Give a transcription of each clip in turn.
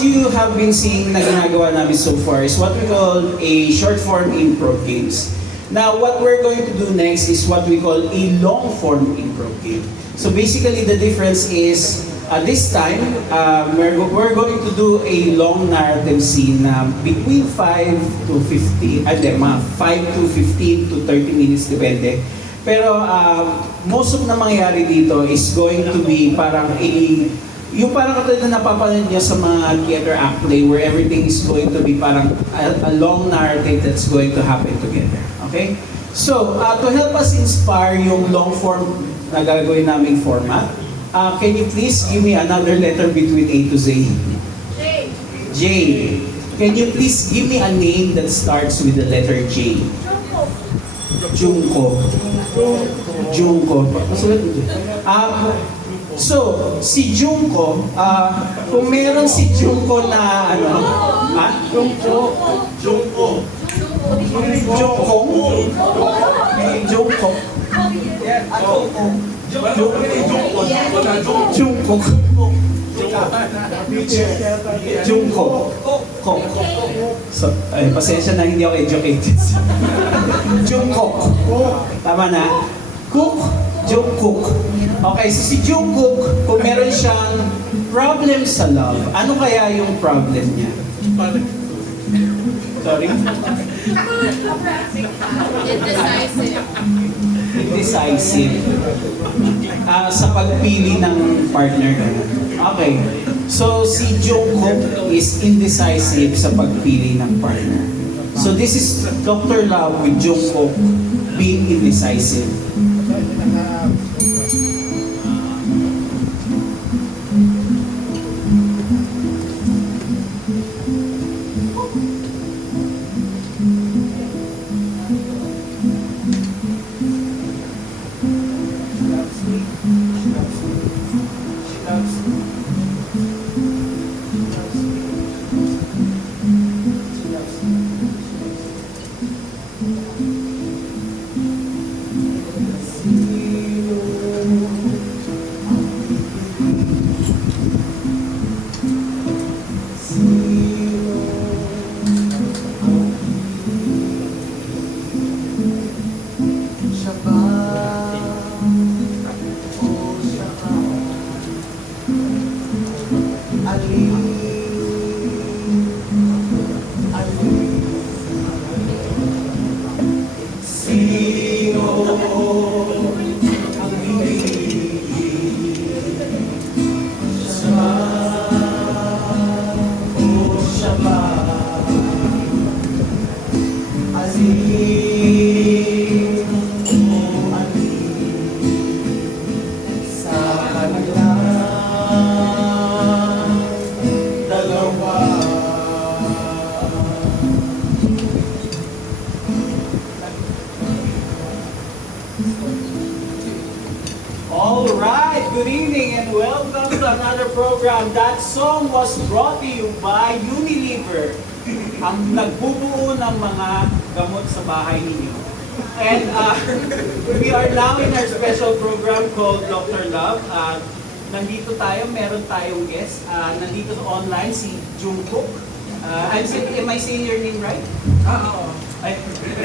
what you have been seeing na ginagawa namin so far is what we call a short form improv games. Now, what we're going to do next is what we call a long form improv game. So basically, the difference is this time, we're going to do a long narrative scene na between 5 to 15, mga 5 to 15 to 30 minutes, depende. Pero most of na mangyayari dito is going to be parang yung parang katulad na napapanood niyo sa mga theater act play where everything is going to be parang a long narrative that's going to happen together. Okay? So, to help us inspire yung long form na gagawin naming format, can you please give me another letter between A to Z? J. J. Can you please give me a name that starts with the letter J? Junko. Junko. So, si Junko, kung meron si Junko na ano, ha? Junko. Jungkong. Jungkong. Jungkook. Jungkook. So, pasensya na hindi ako educated. Jungkook. Tama na? Cook. Jungkook. Okay, so si Jungkook, kung meron siyang problem sa love, ano kaya yung problem niya? Sorry? Indecisive. Indecisive. Sa pagpili ng partner. Okay. So, si Jungkook is indecisive sa pagpili ng partner. So, this is Dr. Love with Jungkook being indecisive. Alright, good evening and welcome to another program. That song was brought to you by Unilever, ang nagbubuo ng mga gamot sa bahay ninyo. And we are now in our special program called Dr. Love. Nandito tayo, meron tayong guest. Nandito online si Jungkook. Am I saying your name right? Oo.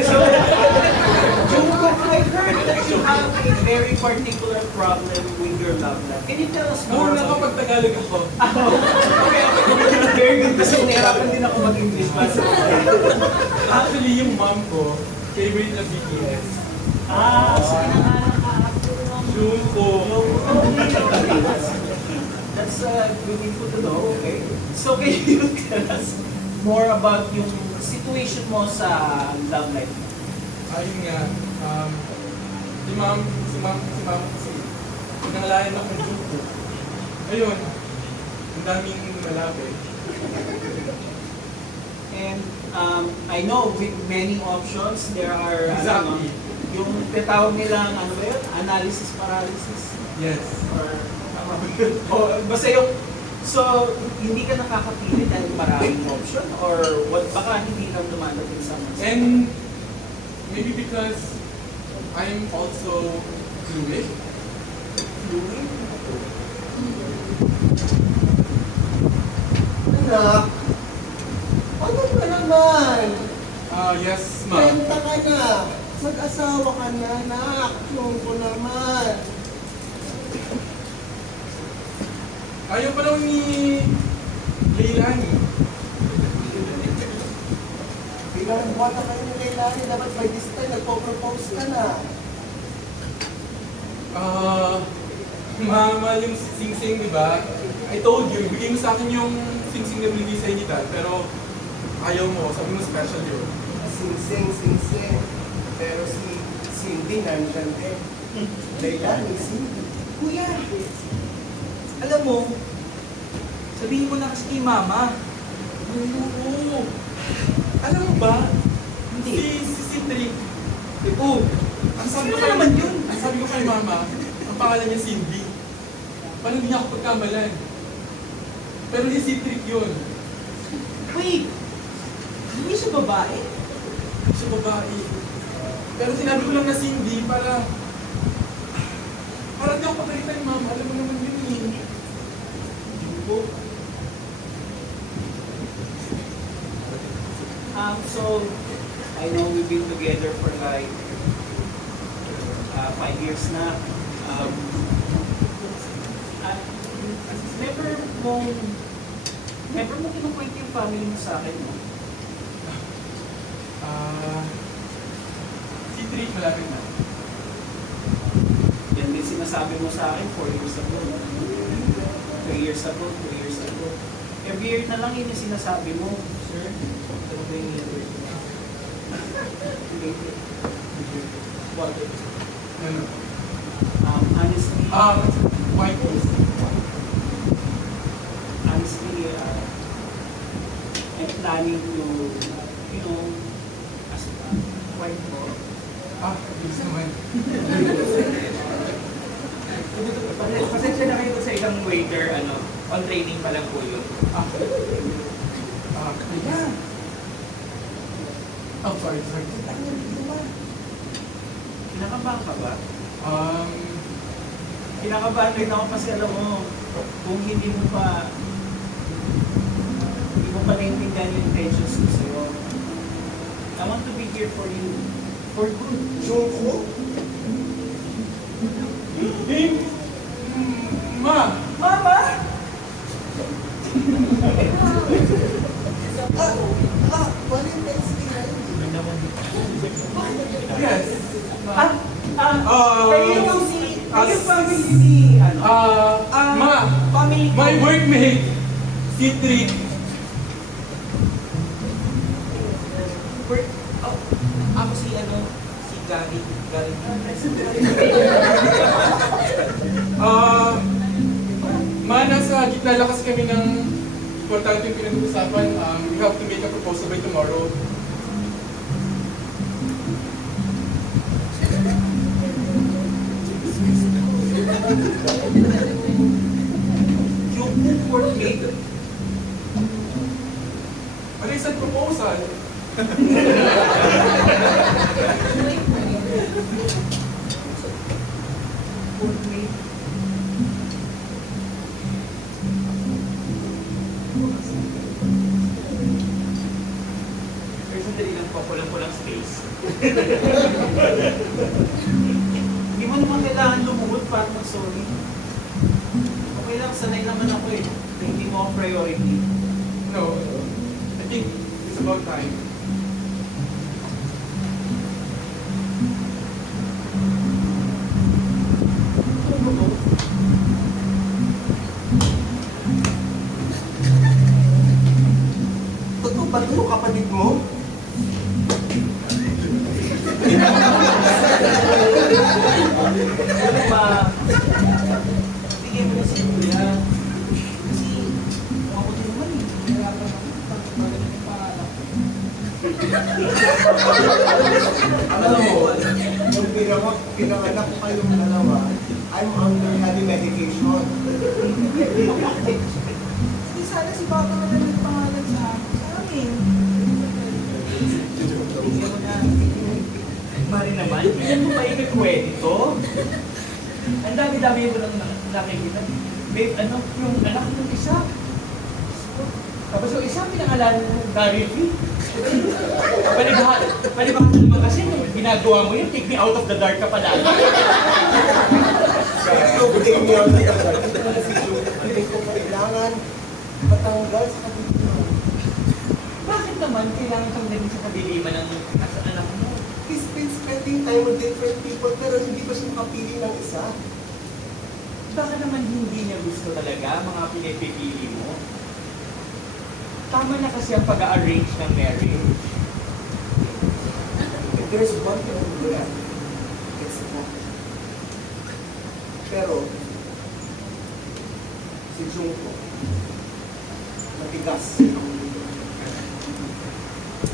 So, Jungkook, I heard that you have a very particular problem with your love life. Can you tell us more about it? Nakapag-Tagalog ako. Okay. Very good. Kasi nahirapan din ako mag-English. Actually, yung mom ko, favorite na BTS. So pinangalan ka Junko. That's beautiful to know, okay? So can you tell us more about yung situation mo sa love life? Ayun nga, si mom kasi, pinangalayan ako ng Junko. Ayun, ang daming malapit. And I know with many options, there are Exactly. yung tinatawag nilang ano ba yun? Analysis paralysis? Yes. Or basta yung so hindi ka nakakapili dahil maraming option or what baka hindi lang dumadating sa mga And maybe because I'm also fluid. fluid? Anak, ano ba naman? Yes, ma'am. Benta ka na. Mag-asawa ka na, anak. Yung ko naman. Ayaw pa daw ni Leilani. Bilang buwan na kayo ni Leilani, dapat by this time nagpo-propose ka na. Mama, yung sing-sing, di ba? I told you, ibigay mo sa akin yung sing-sing na binigay sa inyo, pero ayaw mo, sabi mo special yun. Sing-sing, sing-sing. Pero si Cindy nandyan eh. Leilani, Cindy. Kuya, alam mo, sabihin mo na kasi kay Mama. Oo. Alam mo ba? Hindi. Si Cindy. Oo. Ang sabi ko Sino kay naman yun? Ang sabi ko kay Mama, ang pangalan niya Cindy. Paano hindi niya ako pagkamalan? Pero hindi si Trick yun. Wait, hindi siya babae? Siya babae. Pero sinabi ko lang na Cindy para di ako pagalitan, Mama. Alam mo naman yun eh. Hindi po. So, I know we've been together for like 5 years na. At never mo kinukwento yung family mo sa akin, no? Si Trick malapit na. Yan din sinasabi mo sa akin 4 years ago. 3 years ago, 2 years ago. Every year na lang yun yung sinasabi mo, sir. Ano ba yung year? What? Ano? Honestly, White House. honestly, I'm planning to, as a wife ko, Bilis naman. Pasensya na kayo sa isang waiter, on training pa lang po yun. Yeah. Oh, sorry. kinakabahan ka ba? Um, Kinakabahan rin ako kasi alam mo, kung hindi mo pa naiintindihan yung intentions ko sa'yo, I want to be here for you, for good. Jungkook? Ma! Mama! Valentine's Day na yun. Yes. Kayo yung family ni, Ma! family ko. My workmate! Si Trick. Ako si Gary. Ma, nasa gitna lang kasi kami ng importante yung pinag-uusapan. We have to make a proposal by tomorrow. Yung workmate. Ano isang proposal? Workmate. Pero sandali lang po, kulang space. Hindi mo naman kailangan lumuhod para mag-sorry. Okay lang, sanay naman ako eh. Na hindi mo ako priority. No. I think it's about time. Totoo ba ito yung kapatid mo? Ano ba? Bigyan mo na si Kuya. Kasi, kung ako din naman eh, nahirapan ako pag magaling yung pangalan ko. Alam mo, nung pinanganak ko kayong dalawa, I'm under heavy medication. Hindi sana si Papa na nagpangalan sa amin. Bigyan mo na. Mari naman, hindi mo pa ikikwento. Ang dami-dami mo lang nakikita. Babe, yung anak ng isa. Tapos yung isa, pinangalan mo Gary V. Palibahan naman kasi nung ginagawa mo yun, take me out of the dark ka pala. Kailangan matanggal sa kabutihan. Bakit naman kailangan kang naging sa kabiliman ng asa anak mo? He's been spending time with different people pero hindi pa siya makapili ng isa. Baka naman hindi niya gusto talaga mga pinipili mo. Tama na kasi ang pag-arrange ng marriage. If there's one thing to do that, it's that. Pero, si Junko, matigas ang ulo.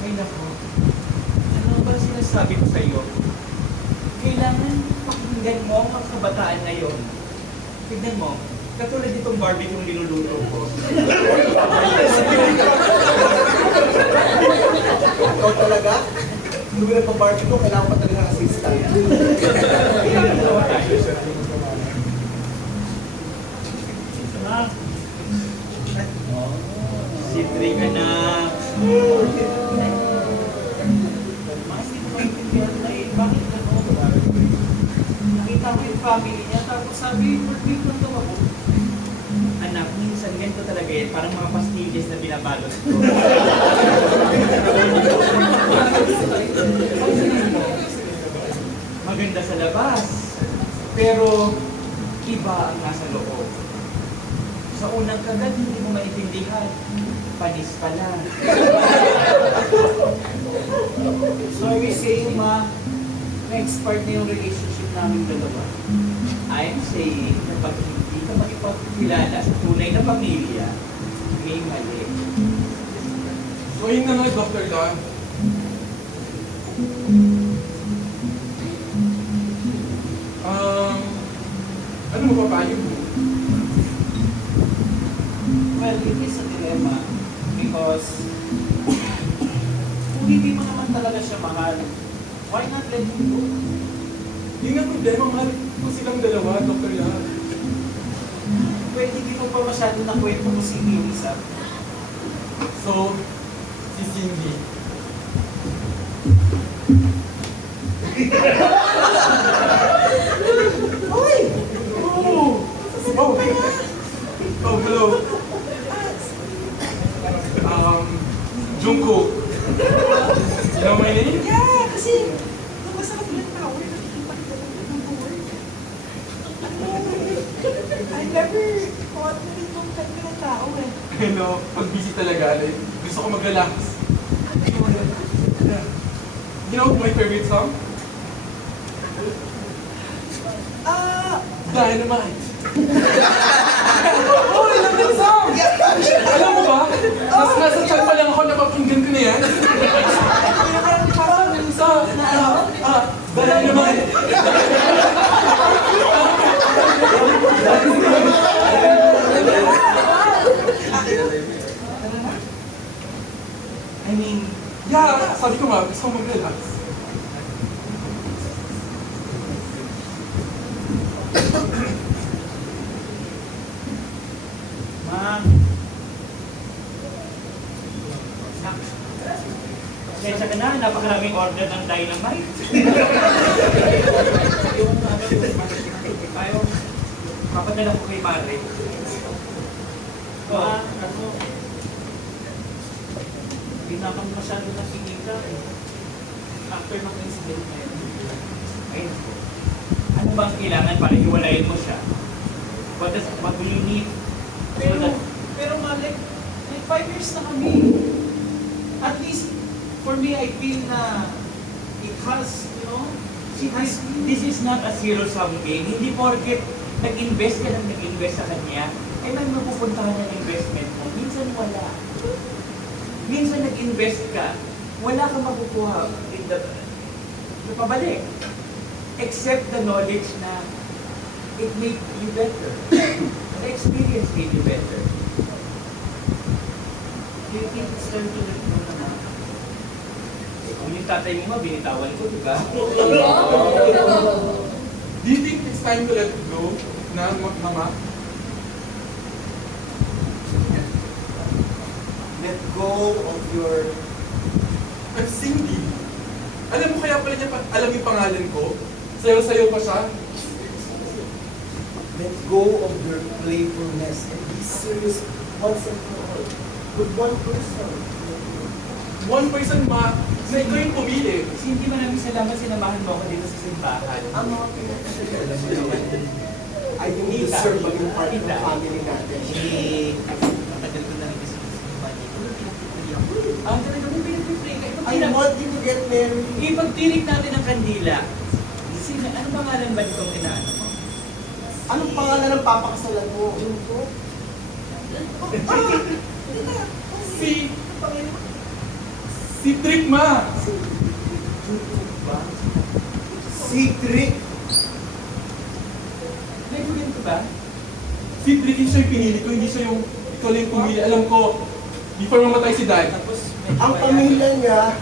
Ay nako, ano ba sinasabi ko sa'yo? Kailangan pakinggan mo ang kabataan na yon. Tignan mo, katulad itong barbecue yung niluluto ko. Ikaw talaga? Hindi mo nagpa-barbecue, kailangan pa talaga ng assistant. Kailangan dalawa tayo. Siyempre ka na. Mas hindi ko maintindihan na eh. Bakit gano'n? Nakita ko yung family niya, tapos sabi, birthday ko daw ako. Anak, minsan ganito talaga eh. Parang mga pastilles na binabalot ko. Maganda sa labas, pero iba ang nasa loob. Sa unang kagat, hindi mo maintindihan. Panis pala. So are we saying, ma, na-expert na yung relationship namin dalawa? I'm saying na pag hindi ka makipagkilala sa tunay na pamilya, may mali. So ayun na nga, Dr. Lan. Ano mo papayo mo? Well, it is a dilemma because kung hindi mo naman talaga siya mahal, why not let him go? Yun nga problema, mahal ko silang dalawa, Dr. Lan. Pwede hindi mo pa masyadong nakwento mo si isa. So, si Cindy. Uy! Oh! Oh! Oh, hello. Jungkook. You know my name? Yeah, kasi nung nasa kabilang tower, nakikita kita ng buwan. I never thought na itong ganda ng tao eh. Hello. Pag busy talaga, like, gusto ko mag-relax. You know my favorite song? Dynamite. Oh, I love that song! Alam mo ba? Nasa chat pa lang ako, napapakinggan ko na yan. Parang sa, Dynamite. I mean, Yeah, sabi ko nga, gusto ko mag-relax. Ma, kaysa ka na, napakaraming order ng dynamite. Ayaw, papadala ko kay Mare. ma, ano, hindi na kami masyado nakikita eh. After ng incident na yun. Ay, ano ba ang kailangan para hiwalayin mo siya? What will you need? So that, Pero ma, like 5 years na kami. At least, for me, I feel na it has, you know, see, this is not a zero-sum game. Hindi porket nag-invest ka ng nag-invest sa kanya, eh may mapupuntahan ng investment mo. Minsan wala. Minsan nag-invest ka, wala kang makukuha in the pabalik. Except the knowledge na it made you better. The experience made you better. do you think it's time to let go na? Kung yung tatay mo binitawan ko, di ba? Do you think it's time to let go na, Mama? Let go of your... I'm Cindy. Alam mo kaya pala niya alam yung pangalan ko? Sayaw-sayaw pa siya. Let go of your playfulness and be serious once and for all. With one person. One person na ikaw yung pumili. Hindi maraming salamat, sinamahan mo ako dito sa simbahan. Ang mga pinagsasalan mo naman ay yung deserve maging part ng family natin. Matagal ko na rin kasi Ah, talaga mo pinag-pray ka. I want you to get married. Ipagtirik natin ang kandila. Ano pangalan ba itong inaano mo? Anong pangalan ng papakasalan mo? Junko? Si Trick Ma. Secret. May ganito ba? Si Trick yung siya yung pinili ko, hindi siya yung ikaw lang yung pumili. Alam ko, before mamatay si Dad. Tapos, Ang pamilya niya,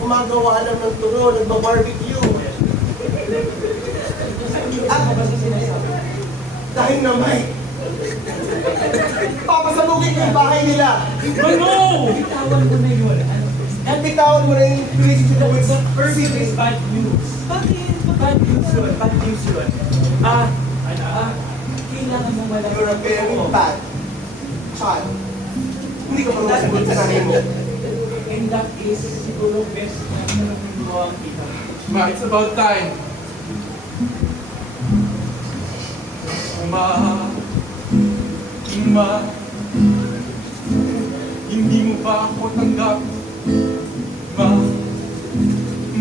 gumagawa lang ng turo, nagba-barbecue. Ano ba sa sinasabi? Dahil na may. Papasalugin ko yung bahay nila. Ano? Bitawan mo na yun. Ano? At bitawan mo na yung relationship with The first secret. is bad news. Bakit? Bad news yun. Bad news yun. Kailangan mo malaman. You're a very bad child. Hindi ka marunong sagot sa nanay mo. And that is siguro best na mo ang kita. Ma, it's about time. Ma, hindi mo ba ako tanggap?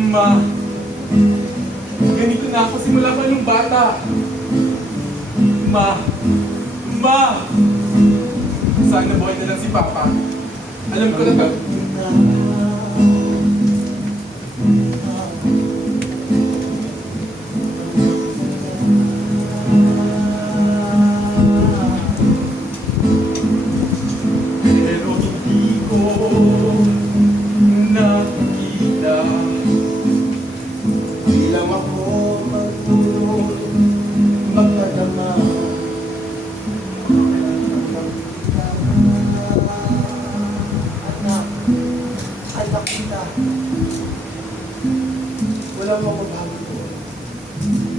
Ma, ganito na ako simula pa nung bata. Ma, sana boy na lang si Papa. Alam ko na pero hindi ko nakita. Di lang ako magtulong, magdadama. Anak kita. Wala mo mabago ko.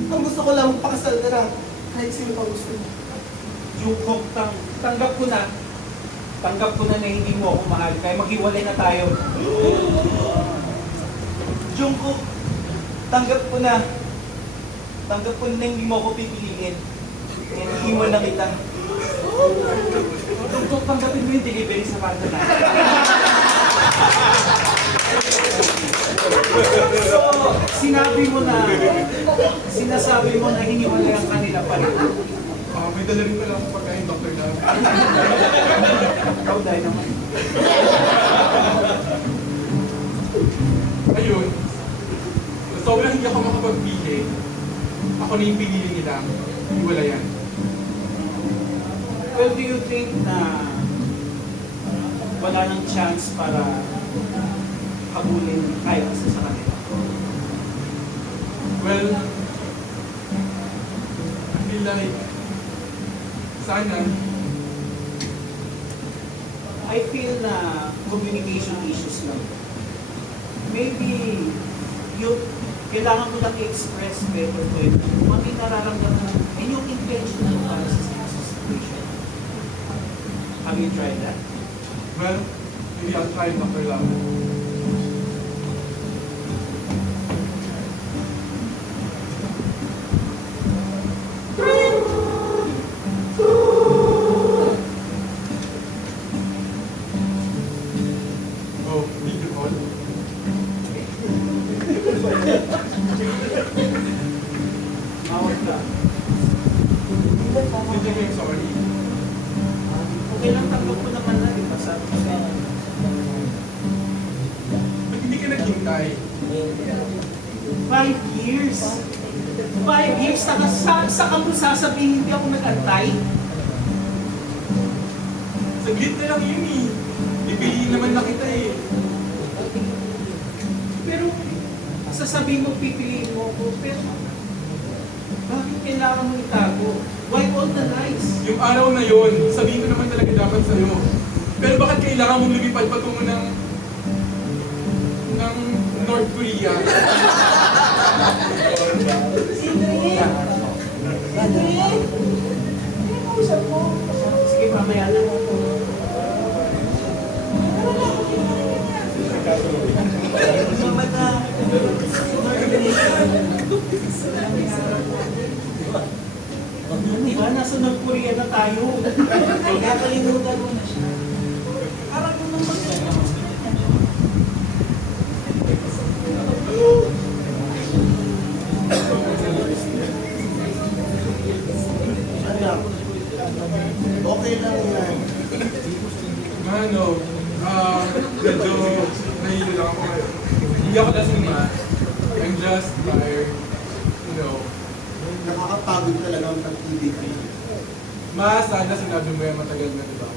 Ang gusto ko lang, pakasal ka na. Kahit sino pa gusto mo. Jungkook, tanggap ko na. Tanggap ko na hindi mo ako mahal. Kaya maghiwalay na tayo. Jungkook, tanggap ko na. Tanggap ko na hindi mo ako pipiliin. Iiwan na kita. Jungkook, tanggapin mo yung delivery sa kanta na. So, sinasabi mo na hiniwalay ang kanila pala. May dala rin pala akong pagkain, Dr. Love. Ikaw dahil naman. Ayun, sobrang hindi ako makapagpili. Ako na yung pinili nila. Wala yan. Well, do you think na wala nang chance para habulin kahit isa sa kanila? Well, I feel like sana I feel na communication issues lang. Maybe kailangan mo lang i-express better to it. Kung may nararamdaman and yung intentional para sa situation. Have you tried that? well, maybe I'll try Dr. Love. Oh, did you call? Mawag ka. Did you mean sorry? Okay lang, tanggap ko naman na. Diba? Sabi ko sa'yo. Ba't hindi ka naghintay? 5 years. 5 years, saka mo sasabihin hindi ako nag-antay. Saglit na lang yun eh. Pipiliin naman na kita eh. Pero sasabihin mo, pipiliin mo ako. Pero bakit kailangan mo itago? Why all the lies? Yung araw na yon, sabihin ko naman talaga dapat sa'yo. Pero bakit kailangan mong lumipad patungo ng North Korea? Sige, mamaya na. Naman na. Di ba? Nasa North Korea na tayo. Nakalimutan mo na siya. Parang kung naman Anak, okay lang yan. Ano, medyo nahihilo lang ako ngayon. Hindi ako lasing ma. I'm just tired. You know. Nakakapagod talaga ang pag-ibig. Ma, sana sinabi mo yan matagal na, di ba?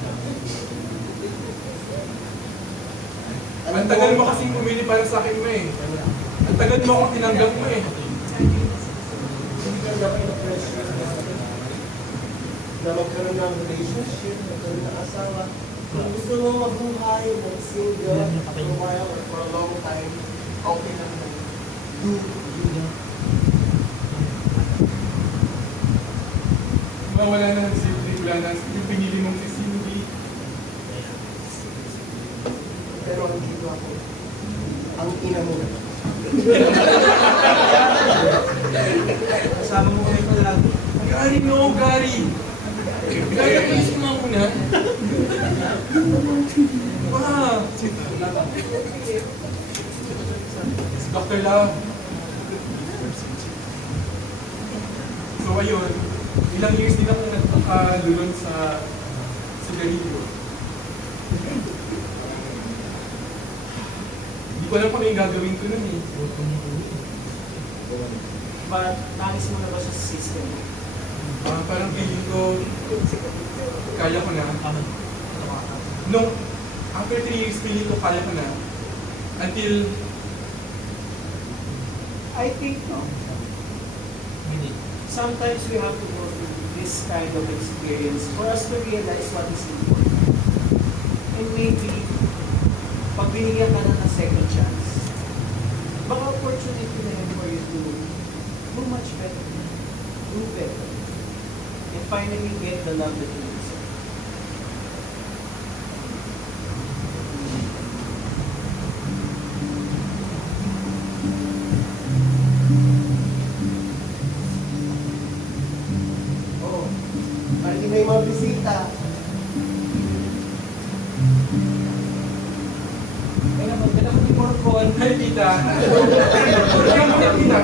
Ang tagal mo kasing pumili para sa akin mo eh. Ang tagal mo akong tinanggap mo eh. Hindi ka dapat na-pressure na magkaroon ng relationship, magkaroon ng asawa. Kung gusto mo mabuhay ng single for a while or for a long time, okay lang na. Do that. Wala na ng Cindy, wala na yung pinili mong si Cindy. Pero ang dito ako, ang ina mo. kasama mo kami palagi. Gary, no, Gary! Gary, please kumauna. Wow! Dr. Love. So ayun, ilang years din ako nagpakalulon sa sigarilyo. Hindi ko alam kung ano yung gagawin ko nun eh. But, nais mo na ba siya sa system? Parang feeling ko, kaya ko na. Nung, after 3 years, feeling ko kaya ko na. Until, I think, no. Sometimes we have to go through this kind of experience for us to realize what is important. And maybe, pag binigyan ka na ng second chance, baka opportunity na yun for you to do much better, do better, and finally get the love that you deserve. Oh, parang may mga bisita. Kaya magdala ko ni Morcon. hi tita! Ikaw mo tita!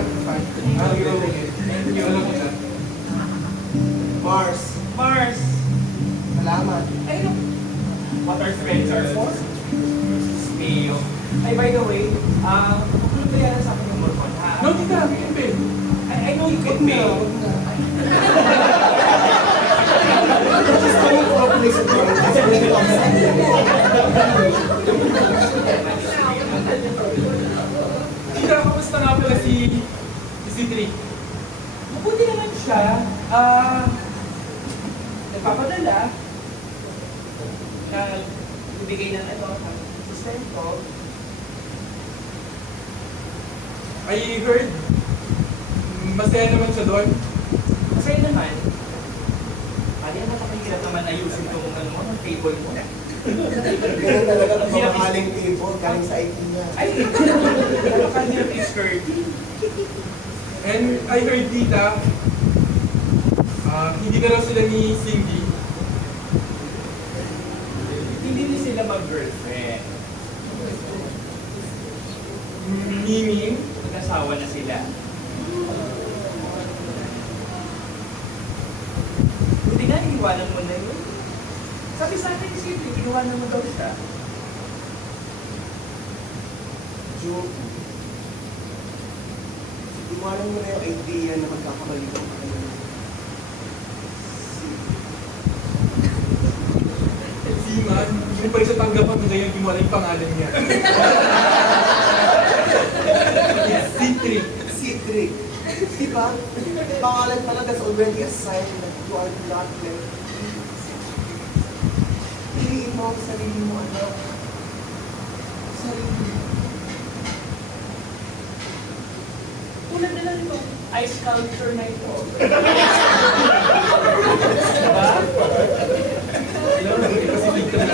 Thank you, alam ko na. Mars, Mars! salamat. Ay, no. What our friends are for? Mio. Ay, by the way, kung bayaran sa akin yung Morcon, ha? No, tita, we can pay. I know you can pay. Just coming for a place of Tita, kamusta nga pala si Tri? Mabuti naman siya. Nagpapadala. Nagbibigay ng sustento. I heard, masaya naman siya doon. Kasi naman, pali naman nakahirap naman ayusin itong ng table mo. Ganyan talaga ang mamahaling table galing sa IT niya. Ay, nakahirap yung skirting. And I heard tita, hindi na raw sila ni Cindy. Hindi din sila mag-girlfriend. Meaning, Nag-asawa na sila. Buti nga, iniwanan mo na yun. Sabi sa akin, isipin, iniwanan mo daw siya. Joke. Iwanan mo na yung idea na magkakabalikan ka kayo. si Man, yung pa rin sa tanggapan mo dahil yung yung pangalan niya. Si Tri. Citric. Diba? Pangalan talaga is already a sign that you are not meant. Piliin mo mo ang sarili mo, anak. Sarili mo. Tulad na lang ito. Ice sculpture na ito. Kasi hindi ka na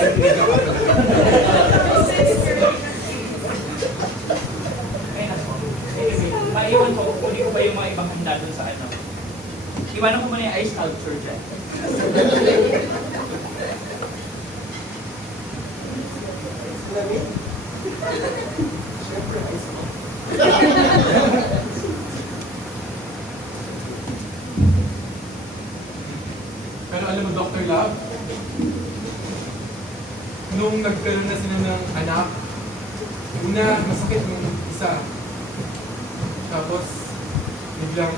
Ay, nako. Anyway, maiwan ko, kunin ko ba yung mga ibang handa dun sa ano? Iwanan ko muna yung ice sculpture dyan. Lamig? Siyempre, ice mo. Pero alam mo, Dr. Love, nung nagkaroon na sila ng anak, una, masakit yung isa. Tapos, biglang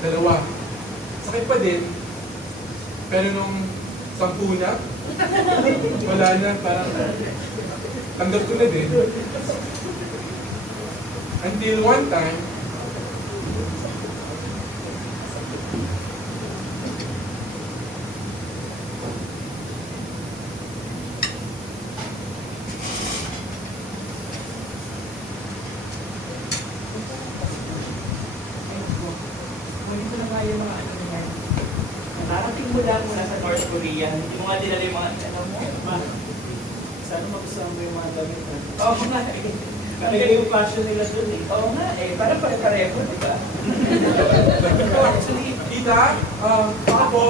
dalawa. Sakit pa din. Pero nung 10 na, wala na, parang tanggap ko na din. Until one time, Kunin ko na nga yung mga ano yan. Nararating mo lang mula sa North Korea. Hindi mo nga dinala yung mga ano mo. Sana magustuhan mo yung mga damit mo. Oo nga eh. Kaya yung fashion nila dun eh. Oo nga eh. Parang pare-pareho, di ba? actually, tita, baka po,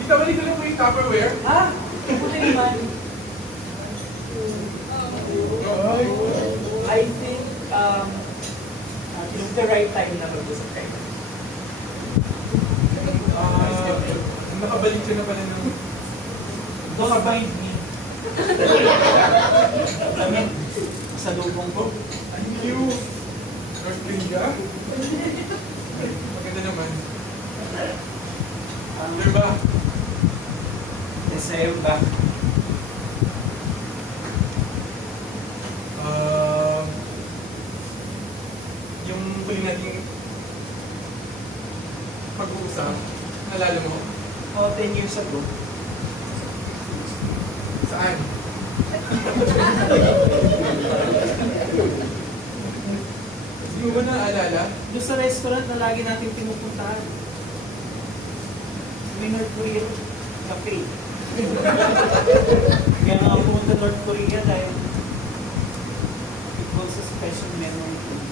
tita, balik ko lang po yung Tupperware. Puti naman. I think it's the right time na mag-usap kayo. Nakabalik siya na pala ng... Don't mind me. Damit. Sa lubong ko. Ang cute! North Korea? Maganda naman. Diba? Sa'yo ba? Yung huli nating pag-uusap, nalala mo? 10 years ago. Saan? Hindi mo ba naaalala? Doon sa restaurant na lagi natin pinupuntahan. May North Korean cafe. Kaya nga pumunta North Korea dahil it was a special memory to me.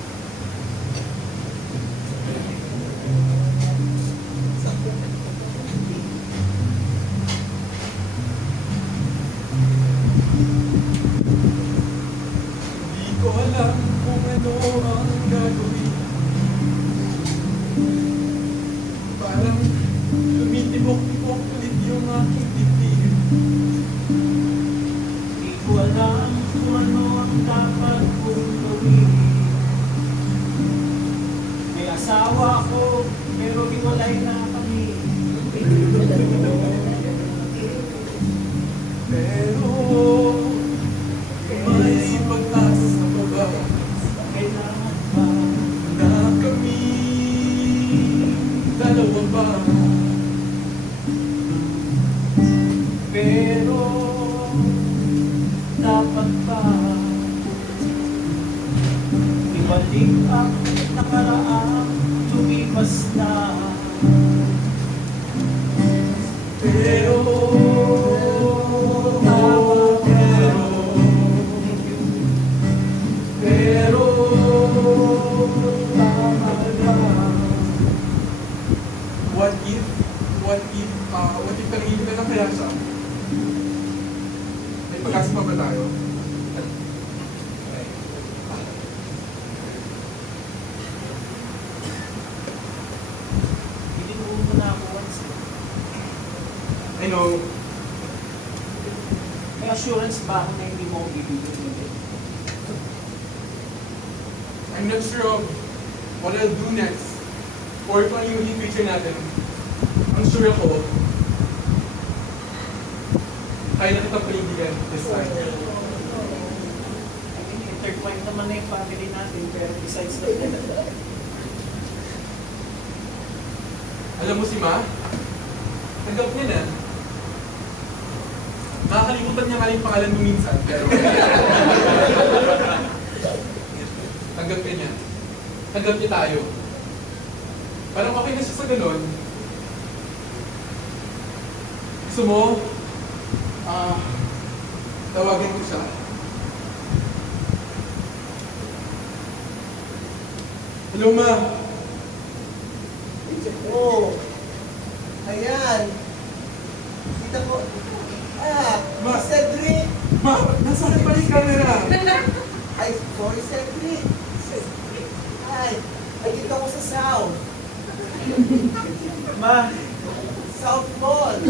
Hindi ko alam kung ano ang gagawin. Parang lumitibok-tibok ulit yung aking dibdib. Hindi ko alam kung ano ang dapat kong gawin. May asawa ko, pero hiwalay na kami. Pero may pag-asa pa ba Kailangan ba? na kami dalawa ba? Pero dapat ba ibalik ang nakaraang lumipas na? Pero Pero tama ba? what if nangihintay na lang kaya siya? May pag-asa pa ba tayo? Hindi ko pumunta na ako once. I know, May assurance ba ako na hindi mo ako bibigyan? Hindi. I'm not sure of what I'll do next or kung ano yung magiging future natin. Ang sure ako, kaya na kitang palindigan this time. I mean, intertwined naman na yung family natin, pero besides that, Alam mo si Ma? Tanggap niya na. Nakakalimutan niya nga yung pangalan mo minsan, pero... Tanggap ka niya. Tanggap niya tayo. Parang okay na siya sa ganun. Gusto mo, tawagan ko siya. Hello, ma. Oh, ayan. Kita ko. Ma. Cedric. Ma, nasaan pa yung camera? Ay, sorry, Cedric. Ay, nandito ako sa South. Ma, South Mall.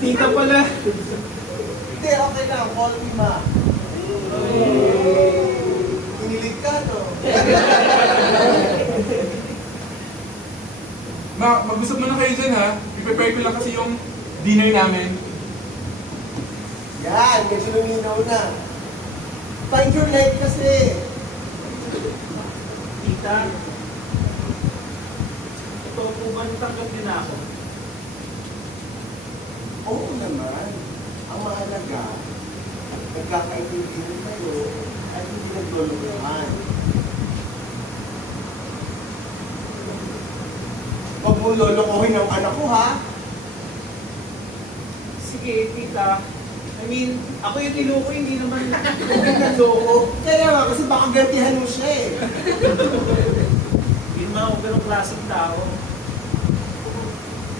tita pala. Hindi, okay lang. Call me, ma. Kinilig ka, no? Ma, mag-usap muna kayo dyan, ha? I-prepare ko lang kasi yung dinner namin. Yan, medyo luminaw na. Find your light kasi. Tita, ito po ba natanggap niyo na ako? Oo naman. Ang mahalaga, nagkakaintindihan kayo at hindi naglulukuhan. Huwag mo lolokohin ang anak ko, ha? Sige, tita. I mean, ako yung niloko, hindi naman... Hindi ka loko. Kaya nga, kasi baka gantihan mo siya eh. Hindi naman ako ganong klaseng tao.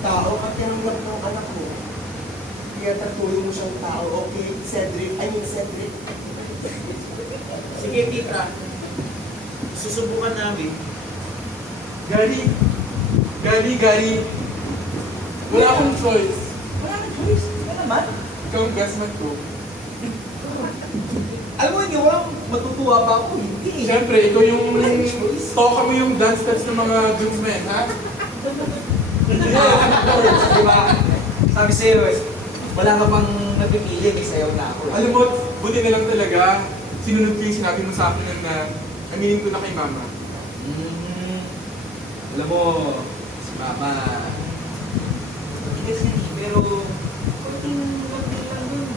Tao at tinanggap ng anak mo. Kaya tatuloy mo siyang tao, okay? Cedric. Sige, tita. Susubukan namin. Gary! Wala akong choice. Wala na choice. Wala naman. Ikaw ang best man ko. Alam mo, hindi walang matutuwa pa ako. Hindi. Siyempre, ikaw yung... Toka mo yung dance steps ng mga groomsmen, ha? Di ba? Sabi sa'yo, wala ka pang napipili, may sayaw na ako. Alam mo, buti na lang talaga. Sinunod ko yung sinabi mo sa akin na aminin ko na kay mama. Alam mo, si Mama, hindi kasi, pero konting lang yun.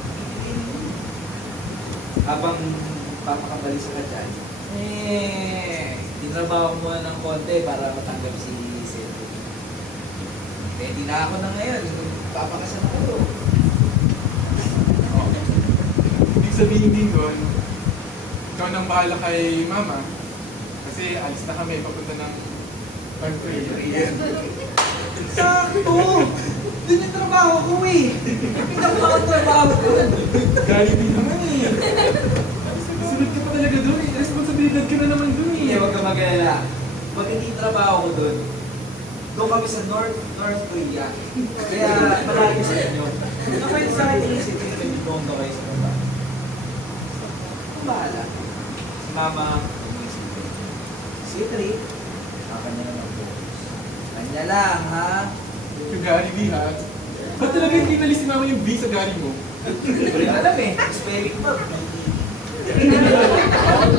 Habang papakabalisa ka dyan, tinrabaho mo ng konti para matanggap si Seth. Ready na ako na ngayon, papakasan ako. Okay. Ibig sabihin din doon, ikaw nang bahala kay mama. Kasi alis na kami, papunta ng prayer. Sakto! Doon yung trabaho ko eh! Pinakatrabaho ko! Gary din naman eh. Sunod ka pa talaga doon eh. Responsibilidad ka na naman doon eh. Hindi, huwag ka mag-alala. Pag hindi trabaho ko doon, doon kami sa North Korea. Kaya malayo sa inyo. Ano kayo sa akin iisipin ko yung buong kayo sa trabaho? Ang bahala. Si Mama, iisipin. Si Trey, kanya naman po. Kanya lang, ha? Yung Gary B ha. Ba't talaga hindi nalis si mama yung B sa Gary mo? Hindi ko rin alam eh. Spelling ba?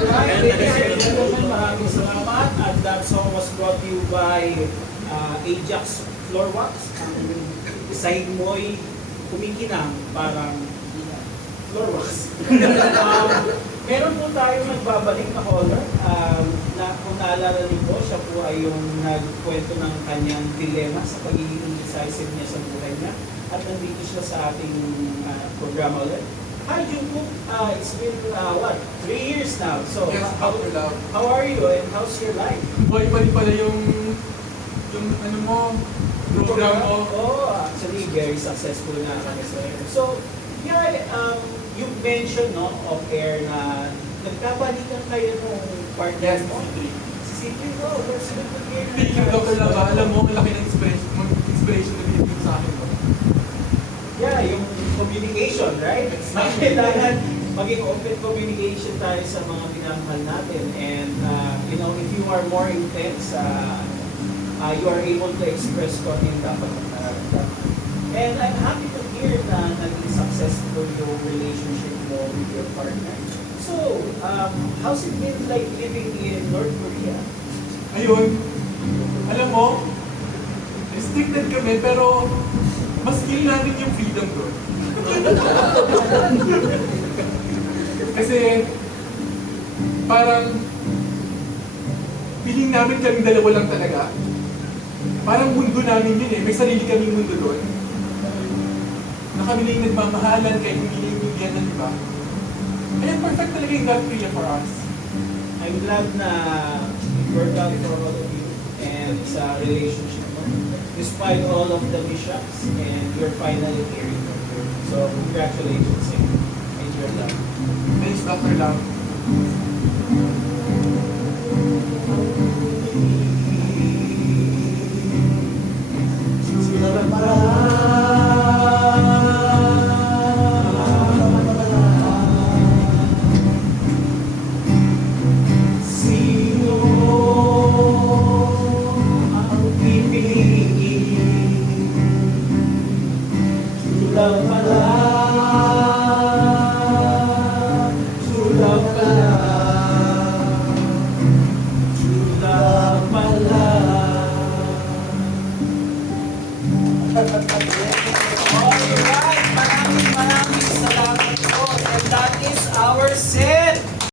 Alright, ladies and gentlemen, maraming salamat. And that song was brought to you by Ajax Floor Wax. Ang side mo'y kumikinang parang floor wax. Meron po tayong nagbabalik na caller. Kung naalala niyo po, siya po ay yung nagkwento ng kanyang dilema sa pagiging indecisive niya sa buhay niya. At nandito siya sa ating programa ulit. Hi, Junko. It's been, 3 years now. So, Yes, after love. how are you and how's your life? Boy pa rin pala yung ano mo, program mo. Oh, actually, very successful na kami sa air. So, yeah, you mentioned, no, off-air na nagkabalikan kayo nung partner mo. Si Cedric, oh, that's good to hear. Speaking of Dr. Lava, alam mo, ang laki ng inspiration na binibigay sa akin mo. Yeah, yung communication, right? Kailangan maging open communication tayo sa mga minamahal natin. And, you know, if you are more intense, you are able to express kung ano yung dapat na nararamdaman. And I'm happy to hear na naging successful yung relationship mo with your partner. So, how's it been like living in North Korea? Ayun, alam mo, restricted kami pero mas feel namin yung freedom doon. Kasi, parang, feeling namin kaming dalawa lang talaga. Parang mundo namin yun eh. May sarili kaming mundo doon. Na kami na yung nagmamahalan kahit hindi na yung bigyan ng iba. Kaya perfect talaga yung God Priya for us. I'm glad na it worked out for all of you and sa relationship mo. Despite all of the mishaps and you're finally married. So congratulations and your love. Thanks, Dr. Lam. Sulang pala. Sino ang pipiliin? Sulang pala. Sulang pala. Sulang pala.